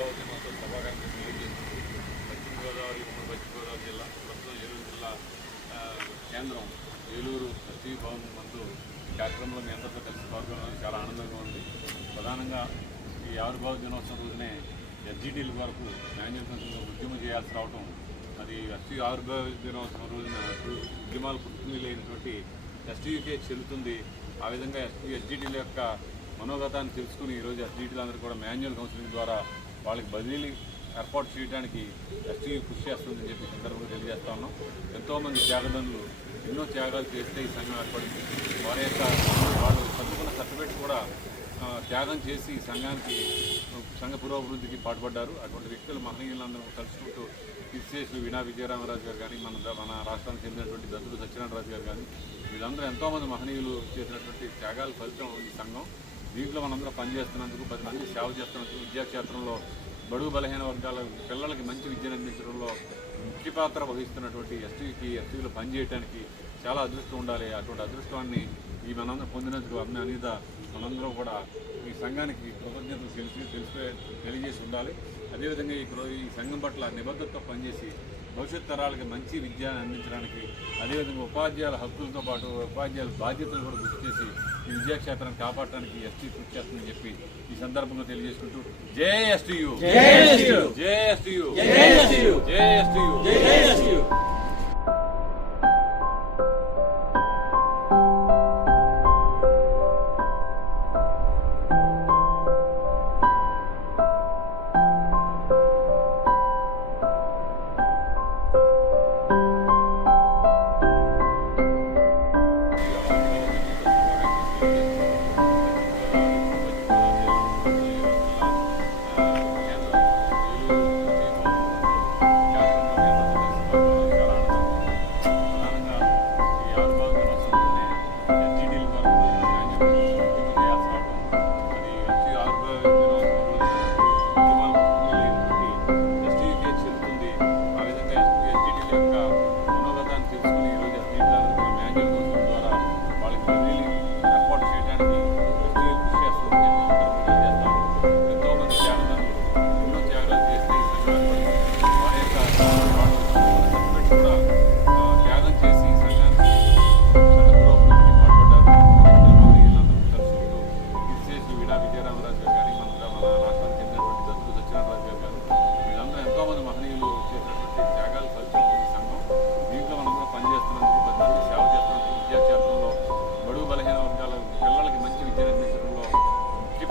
ఆవిర్భావ దినోత్సవ శుభాకాంక్షలు తెలియజేస్తుంది. పశ్చిమ గోదావరి జిల్లా ప్రస్తుతం ఏలూరు జిల్లా కేంద్రం ఏలూరు ఎస్టీ భవన్ ముందు కార్యక్రమంలో మీ అందరితో కలిసి పాల్గొనడం చాలా ఆనందంగా ఉంది. ప్రధానంగా ఈ ఆవిర్భావ దినోత్సవం రోజునే ఎస్జిటీల వరకు న్యాయనిర్ణయంగా ఉద్యమం చేయాల్సి రావడం, అది ఎస్టీ ఆవిర్భావ దినోత్సవం రోజున ఉద్యమాలు పుట్టుకునేటువంటి ఎస్టీకే చెల్లుతుంది. ఆ విధంగా ఎస్జిటీల యొక్క మనోగతాన్ని తెలుసుకుని ఈరోజు ఎస్జిటీలందరూ కూడా మాన్యువల్ కౌన్సిలింగ్ ద్వారా వాళ్ళకి బదిలీ ఏర్పాటు చేయడానికి ఎస్టీ కృషి చేస్తుందని చెప్పి సందర్భంగా తెలియజేస్తా ఉన్నాం. ఎంతోమంది త్యాగదనులు ఎన్నో త్యాగాలు చేస్తే ఈ సంఘం ఏర్పడింది. వారి యొక్క వాళ్ళు చదువుకున్న సర్టిఫికేట్ కూడా త్యాగం చేసి సంఘానికి సంఘ పురోభివృద్ధికి పాటుపడ్డారు. అటువంటి వ్యక్తులు మహనీయులందరూ కలుసుకుంటూ కీర్తిశేషులు వీణా విజయరామరాజు గారు కానీ మన రాష్ట్రానికి చెందినటువంటి దత్తుడు సత్యనారాయణరాజు గారు కానీ వీళ్ళందరూ ఎంతోమంది మహనీయులు చేసినటువంటి త్యాగాల ఫలితం ఈ సంఘం. దీంట్లో మనందరూ పనిచేస్తున్నందుకు 10 మంది సేవ చేస్తున్నందుకు విద్యాక్షేత్రంలో బడుగు బలహీన వర్గాల పిల్లలకి మంచి విద్యను అందించడంలో ముఖ్య పాత్ర వహిస్తున్నటువంటి ఎస్టీలు పనిచేయడానికి చాలా అదృష్టం ఉండాలి. అటువంటి అదృష్టాన్ని ఈ మనందరం పొందినందుకు అనిత మనందరం కూడా ఈ సంఘానికి కృతజ్ఞతలు తెలియజేసి ఉండాలి. అదేవిధంగా ఈ సంఘం పట్ల నిబద్ధతతో పనిచేసి భవిష్యత్ తరాలకి మంచి విద్యను అందించడానికి, అదేవిధంగా ఉపాధ్యాయుల హక్కులతో పాటు ఉపాధ్యాయుల బాధ్యతలు కూడా గుర్తు చేసి ఈ విద్యాక్షేత్రాన్ని కాపాడటానికి ఎస్టీ కృషి చేస్తుందని చెప్పి ఈ సందర్భంగా తెలియజేసుకుంటూ జై ఎస్టీయు, జై ఎస్టీయు, జై ఎస్టీయు, జై ఎస్టీయు, జై ఎస్టీయు.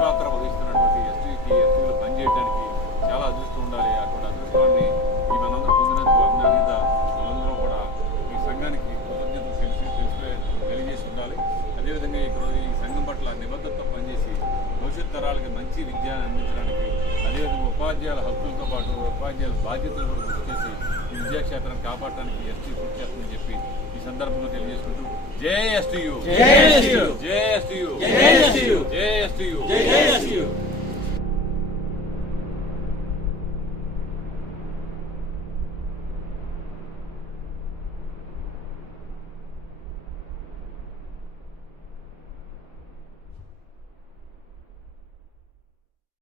పాత్ర వహిస్తున్నటువంటి ఎస్టీలు పనిచేయడానికి చాలా అదృష్టం ఉండాలి. అటువంటి అదృష్టాన్ని ఈ మనందరూ పొందినందుకు అనిత మనందరూ కూడా ఈ సంఘానికి కృతజ్ఞతలు తెలియజేసి ఉండాలి. అదేవిధంగా ఈ సంఘం పట్ల నిబద్ధతతో పనిచేసి భవిష్యత్ తరాలకి మంచి విద్యను అందించడానికి, అదేవిధంగా ఉపాధ్యాయుల హక్కులతో పాటు ఉపాధ్యాయుల బాధ్యతలు కూడా గుర్తు చేసి ఈ విద్యాక్షేత్రాన్ని కాపాడటానికి ఎస్టీ కృషి చేస్తుందని చెప్పి ఈ సందర్భంగా తెలియజేసుకుంటూ జై ఎస్టీయు, జై ఎస్టీయు, జై ఎస్టీయు, జై ఎస్టీయు, జై ఎస్టీయు, జై ఎస్టీయు.